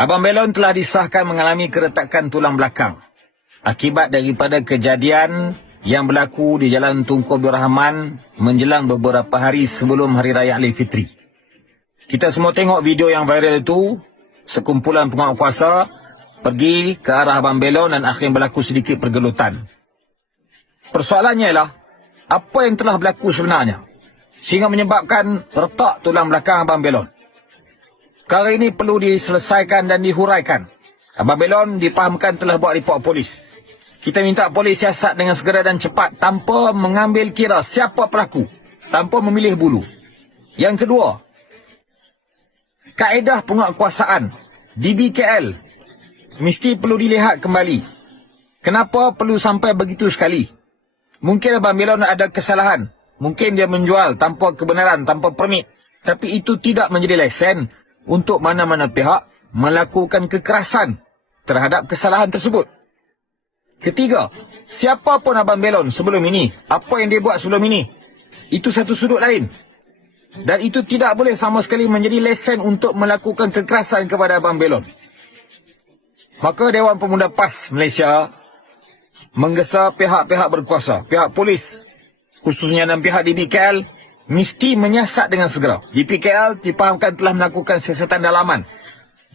Abang Belon telah disahkan mengalami keretakan tulang belakang akibat daripada kejadian yang berlaku di Jalan Tunku Abdul Rahman menjelang beberapa hari sebelum Hari Raya Aidilfitri. Kita semua tengok video yang viral itu, sekumpulan penguat kuasa pergi ke arah Abang Belon dan akhirnya berlaku sedikit pergelutan. Persoalannya ialah, apa yang telah berlaku sebenarnya? Sehingga menyebabkan retak tulang belakang Abang Belon. Perkara ini perlu diselesaikan dan dihuraikan. Abang Belon dipahamkan telah buat report polis. Kita minta polis siasat dengan segera dan cepat tanpa mengambil kira siapa pelaku. Tanpa memilih bulu. Yang kedua, kaedah penguatkuasaan di BKL mesti perlu dilihat kembali. Kenapa perlu sampai begitu sekali? Mungkin Abang Belon ada kesalahan. Mungkin dia menjual tanpa kebenaran, tanpa permit. Tapi itu tidak menjadi lesen untuk mana-mana pihak melakukan kekerasan terhadap kesalahan tersebut. Ketiga, siapa pun Abang Belon sebelum ini, apa yang dia buat sebelum ini, itu satu sudut lain. Dan itu tidak boleh sama sekali menjadi lesen untuk melakukan kekerasan kepada Abang Belon. Maka Dewan Pemuda PAS Malaysia menggesa pihak-pihak berkuasa, pihak polis, khususnya dan pihak DBKL, mesti menyiasat dengan segera. DPKL dipahamkan telah melakukan siasatan dalaman.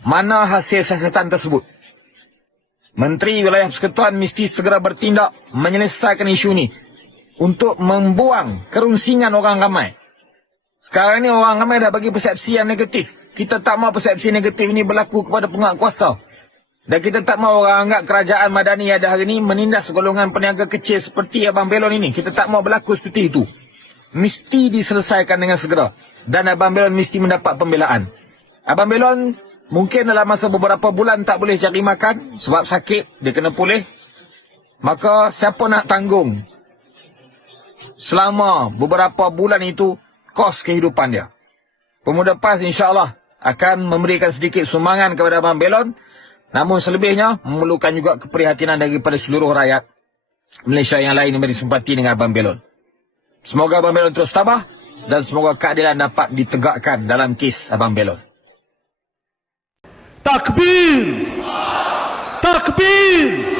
Mana hasil siasatan tersebut? Menteri Wilayah Persekutuan mesti segera bertindak menyelesaikan isu ini untuk membuang kerunsingan orang ramai. Sekarang ni orang ramai dah bagi persepsi yang negatif. Kita tak mahu persepsi negatif ini berlaku kepada penguat kuasa. Dan kita tak mahu orang anggap kerajaan Madani ada hari ini menindas golongan peniaga kecil seperti Abang Belon ini. Kita tak mahu berlaku seperti itu mesti diselesaikan dengan segera. Dan Abang Belon mesti mendapat pembelaan. Abang Belon mungkin dalam masa beberapa bulan tak boleh cari makan sebab sakit, dia kena pulih. Maka siapa nak tanggung selama beberapa bulan itu kos kehidupan dia. Pemuda PAS insyaAllah akan memberikan sedikit sumbangan kepada Abang Belon. Namun selebihnya memerlukan juga keprihatinan daripada seluruh rakyat Malaysia yang lain yang beri simpati dengan Abang Belon. Semoga Abang Belon terus tabah dan semoga keadilan dapat ditegakkan dalam kes Abang Belon. Takbir! Takbir!